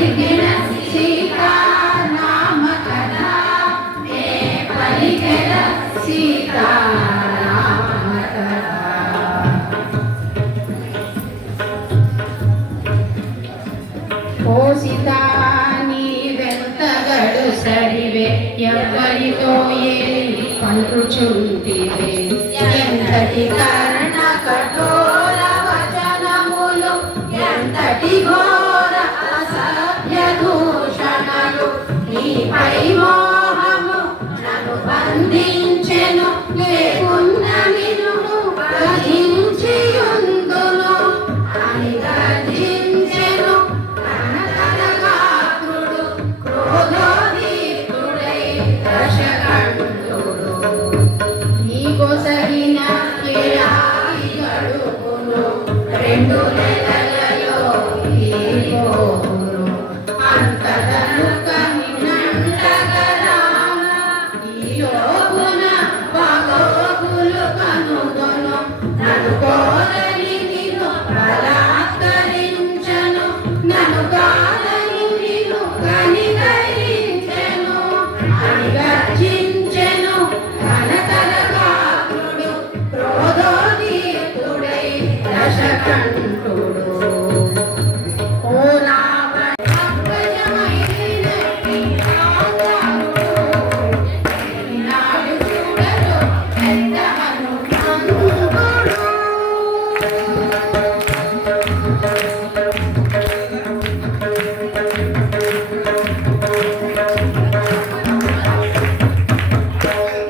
పలికిన సీతారామ కథ పలికిన సీతారామ కథ. ఓ సీతా నీవెంతగడు సరివే ఎవరితో ఏలి పంచుచుంటివే ఎంతటి కర్ణ కఠోర వచనములు ఎంతటి ఘోర అసభ్య దూషణలు నీపై మోహము నన్ను బంధించెను లేకున్న నిన్ను వధించి ఉందును అని గర్జించెను కనకరగాత్రుడు క్రోధోదీప్తుడై దశకంఠుడు. నీకొసగిన ఏడాది గడుపును 2 నెలలలో తీరిపోవును అంతదను కన్నంటగరామ ఈ లోపున బాగోగులు కనుగొను నన్ను కోరని నిన్ను బలాత్కరించను నన్ను కాదని నిన్ను కనికరించెను అని గర్జించెను కనకరగాత్రుడు క్రోధోదీప్తుడై దశకంఠుడు. ఓ రావణాగ్రజమైనట్టి రావణుడు ఈనాడు చూడరు పెద్ద హనుమంతుడు.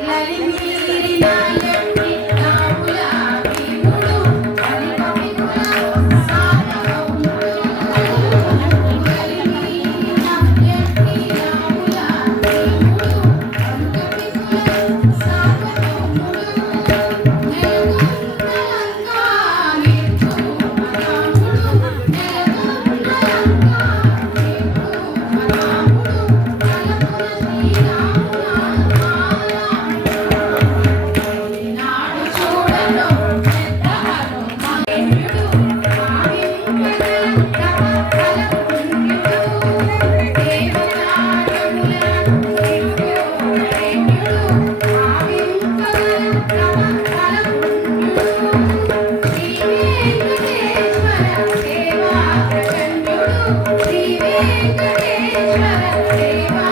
లలిమీరిన ఎట్టి రాముల భీముడు కలిపమికుల సార్వభౌముడు. లలిమీరిన ఎట్టి రాముల భీముడు కలిపమికుల సార్వభౌముడు. నెలకొన్న లంకా నీకు రాముడు నెలకొన్న లంకా నీకు రాముడు కలపున ఈనాడు చూడను పెద్ద హనుమంతుడు ఆవింపగల కలపుణ్యుడు దేవతారముల దివ్యోరేణ్యుడు ఆవింపగల కలపుణ్యుడు శ్రీ వెంకటేశ్వర సేవా ప్రచండుడు శ్రీ వెంకటేశ్వర సేవా